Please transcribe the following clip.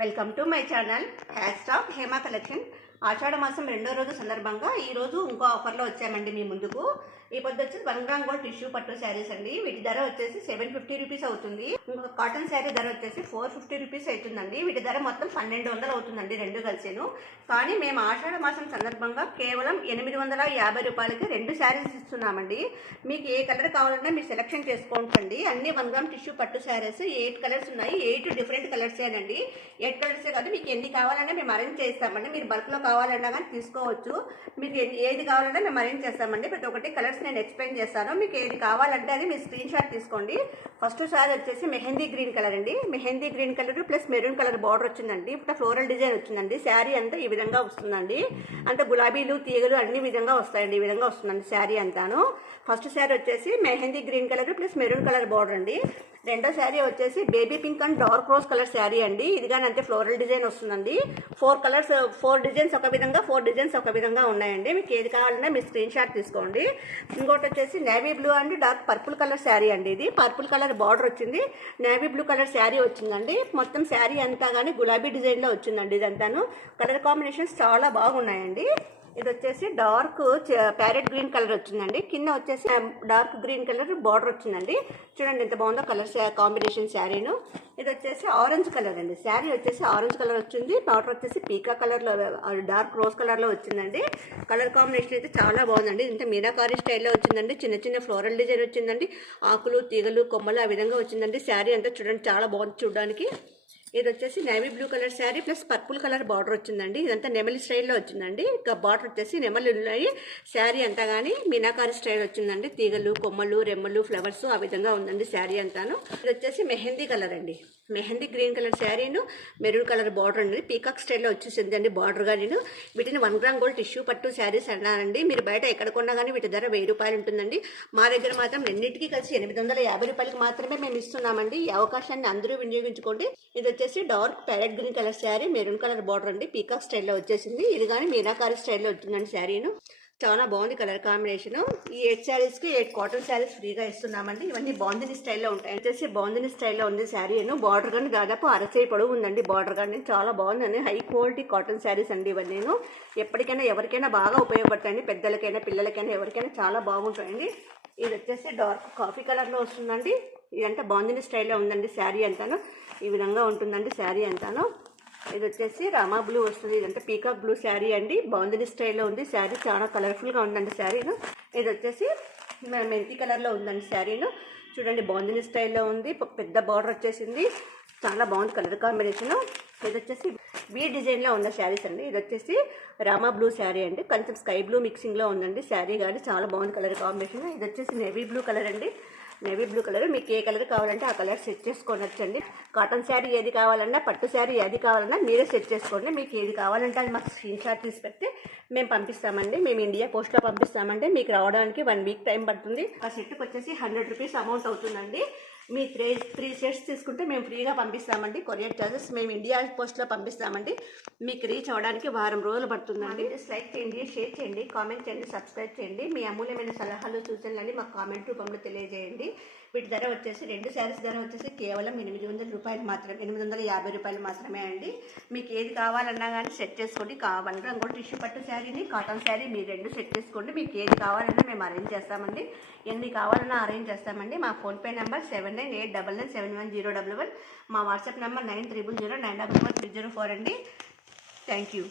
Welcome to my channel hashtag Hema collection. ఆషాఢ మాసం రెండో రోజు సందర్భంగా ఈ రోజు ఇంకో ఆఫర్లో వచ్చామండి మీ ముందుకు. ఈ పొద్దు వచ్చేసి 1 గ్రామ్ గోల్డ్ టిష్యూ పట్టు శారీస్ అండి. వీటి ధర వచ్చేసి 750 రూపీస్ అవుతుంది. ఇంకొక కాటన్ శారీ ధర వచ్చేసి 450 రూపీస్ అవుతుందండి. వీటి ధర మొత్తం 1200 అవుతుందండి రెండు కలిసేను. కానీ మేము ఆషాఢ మాసం సందర్భంగా కేవలం 850 రూపాయలకి రెండు శారీస్ ఇస్తున్నామండి. మీకు ఏ కలర్ కావాలన్నా మీరు సెలెక్షన్ చేసుకోండి. అన్ని 1 గ్రామ్ టిష్యూ పట్టు శారీస్ 8 కలర్స్ ఉన్నాయి. 8 డిఫరెంట్ కలర్సేనండి. 8 కలర్సే కాదు, మీకు ఎన్ని కావాలన్నా మేము అరేంజ్ చేస్తామండి. మీరు బల్క్లో కావాలన్నా కానీ తీసుకోవచ్చు. మీకు ఏది కావాలన్నా మేము అరేంజ్ చేస్తామండి. ప్రతి ఒక్కటి కలర్స్ నేను ఎక్స్ప్లెయిన్ చేస్తాను. మీకు ఏది కావాలంటే అది మీరు స్క్రీన్ షాట్ తీసుకోండి. ఫస్ట్ శారీ వచ్చేసి మెహందీ గ్రీన్ కలర్ అండి. Mehndi green colour plus maroon colour border వచ్చిందండి. ఇప్పుడు ఫ్లోరల్ డిజైన్ వచ్చిందండి. శారీ అంతా ఈ విధంగా వస్తుందండి. అంటే గులాబీలు తీగలు అన్ని విధంగా వస్తాయండి. ఈ విధంగా వస్తుందండి శారీ అంతాను. ఫస్ట్ శారీ వచ్చేసి mehndi green colour plus maroon colour border అండి. రెండో శారీ వచ్చేసి baby pink and dark rose colour sari అండి. ఇది కానీ అంటే ఫ్లోరల్ డిజైన్ వస్తుందండి. 4 డిజైన్స్ ఒక విధంగా 4 డిజైన్స్ ఒక విధంగా ఉన్నాయండి. మీకు ఏది కావాలన్నా మీరు స్క్రీన్ షాట్ తీసుకోండి. ఇంకోటి వచ్చేసి navy blue and dark purple colour sari అండి. ఇది పర్పుల్ కలర్ బార్డర్ వచ్చింది, నేవీ బ్లూ కలర్ శారీ వచ్చిందండి. మొత్తం శారీ అంతా కానీ గులాబీ డిజైన్లో వచ్చిందండి. ఇదంతాను కలర్ కాంబినేషన్స్ చాలా బాగున్నాయండి. ఇది వచ్చేసి డార్క్ ప్యారెట్ గ్రీన్ కలర్ వచ్చిందండి. కింద వచ్చేసి డార్క్ గ్రీన్ కలర్ బార్డర్ వచ్చిందండి. చూడండి ఎంత బాగుందో కలర్ కాంబినేషన్ శారీను. ఇది వచ్చేసి ఆరెంజ్ కలర్ అండి. శారీ వచ్చేసి ఆరెంజ్ కలర్ వచ్చింది. బార్డర్ వచ్చేసి పీకా కలర్లో డార్క్ రోజ్ కలర్లో వచ్చిందండి. కలర్ కాంబినేషన్ అయితే చాలా బాగుందండి. ఇంత మీనాకారి స్టైల్లో వచ్చిందండి. చిన్న చిన్న ఫ్లోరల్ డిజైన్ వచ్చిందండి. ఆకులు తీగలు కొమ్మలు ఆ విధంగా వచ్చిందండి. శారీ అంతా చూడండి చాలా బాగుంది చూడడానికి. ఇది వచ్చేసి navy blue colour sari plus purple colour border వచ్చిందండి. ఇదంతా నెమలి స్టైల్లో వచ్చిందండి. ఇంకా బార్డర్ వచ్చేసి నెమలి ఉన్నాయి. శారీ అంతా కానీ మీనాకారి స్టైల్ వచ్చిందండి. తీగలు కొమ్మలు రెమ్మలు ఫ్లవర్స్ ఆ విధంగా ఉందండి శారీ అంతాను. ఇది వచ్చేసి మెహందీ కలర్ అండి. మెహందీ గ్రీన్ కలర్ శారీను మెరూన్ కలర్ బార్డర్ అండి. పీకాక్ స్టైల్లో వచ్చేసిందండి బార్డర్గా. నేను వీటిని 1 గ్రామ్ గోల్డ్ టిష్యూ పట్టు శారీస్ అన్నానండి. మీరు బయట ఎక్కడ కొన్నా కానీ వీటి ధర 1000 రూపాయలు ఉంటుందండి. మా దగ్గర మాత్రం రెండింటికి కలిసి 850 రూపాయలకి మాత్రమే మేము ఇస్తున్నామండి. ఈ అవకాశాన్ని అందరూ వినియోగించుకోండి. ఇది వచ్చేసి dark parrot green colour sari maroon colour border అండి. పీకాక్ స్టైల్లో వచ్చేసింది. ఇది కానీ మీనాకారి స్టైల్లో వచ్చిందండి శారీను. చాలా బాగుంది కలర్ కాంబినేషన్. ఈ 8 శారీస్కి 8 కాటన్ శారీస్ ఫ్రీగా ఇస్తున్నామండి. ఇవన్నీ బాందిని స్టైల్లో ఉంటాయి. వచ్చేసి బాందిని స్టైల్లో ఉంది శారీను. బార్డర్ కానీ దాదాపు అరచేయి పొడవు ఉందండి. బార్డర్ కానీ చాలా బాగుందండి. హై క్వాలిటీ కాటన్ శారీస్ అండి ఇవన్నీ. ఎప్పటికైనా ఎవరికైనా బాగా ఉపయోగపడతాయండి. పెద్దలకైనా పిల్లలకైనా ఎవరికైనా చాలా బాగుంటాయండి. ఇది వచ్చేసి డార్క్ కాఫీ కలర్లో వస్తుందండి. ఇదంతా బాందిని స్టైల్లో ఉందండి. శారీ అంతాను ఈ విధంగా ఉంటుందండి. శారీ అంతాను ఇది వచ్చేసి రామా బ్లూ వస్తుంది. ఇదంటే పీకాక్ బ్లూ శారీ అండి. బాందిని స్టైల్లో ఉంది. శారీ చాలా కలర్ఫుల్గా ఉందండి శారీను. ఇది వచ్చేసి మెంతి కలర్లో ఉందండి శారీను. చూడండి బాందిని స్టైల్లో ఉంది. పెద్ద బార్డర్ వచ్చేసింది. చాలా బాగుంది కలర్ కాంబినేషను. ఇది వచ్చేసి వీ డిజైన్లో ఉన్న శారీస్ అండి. ఇది వచ్చేసి రామా బ్లూ శారీ అండి. కొంచెం స్కై బ్లూ మిక్సింగ్లో ఉందండి శారీ కానీ చాలా బాగుంది కలర్ కాంబినేషన్. ఇది వచ్చేసి నేవీ బ్లూ కలర్ అండి. నేవీ బ్లూ కలర్ మీకు ఏ కలర్ కావాలంటే ఆ కలర్ సెట్ చేసుకోనొచ్చండి. కాటన్ శారీ ఏది కావాలన్నా పట్టు శారీ ఏది కావాలన్నా మీరే సెట్ చేసుకోండి. మీకు ఏది కావాలంటే అది మాకు స్క్రీన్ షాట్ తీసి పెడితే మేము పంపిస్తామండి. మేము ఇండియా పోస్ట్లో పంపిస్తామండి. మీకు రావడానికి 1 వీక్ టైం పడుతుంది. ఆ సెట్కి వచ్చేసి 100 రూపీస్ అమౌంట్ అవుతుందండి. మీ 3 సెట్స్ తీసుకుంటే మేము ఫ్రీగా పంపిస్తామండి. కొరియర్ చార్జెస్ మేము ఇండియా పోస్ట్లో పంపిస్తామండి. మీకు రీచ్ అవ్వడానికి వారం రోజులు పడుతుందండి. లైక్ చేయండి, షేర్ చేయండి, కామెంట్ చేయండి, సబ్స్క్రైబ్ చేయండి. మీ అమూల్యమైన సలహాలు సూచనలని మాకు కామెంట్ రూపంలో తెలియజేయండి. వీటి ధర వచ్చేసి 2 శారీస్ ధర వచ్చేసి కేవలం 800 రూపాయలు మాత్రమే, 850 రూపాయలు మాత్రమే అండి. మీకు ఏది కావాలన్నా కానీ సెట్ చేసుకోండి. 1 గ్రామ్ గోల్డ్ టిష్యూ పట్టు శారీని కాటన్ శారీ మీరు 2 సెట్ చేసుకోండి. మీకు ఏది కావాలన్నా మేము అరేంజ్ చేస్తామండి. ఎన్ని కావాలన్నా అరేంజ్ చేస్తామండి. మా ఫోన్పే నెంబర్ 7989971011. మా వాట్సాప్ నెంబర్ 9300913004 అండి. Thank you.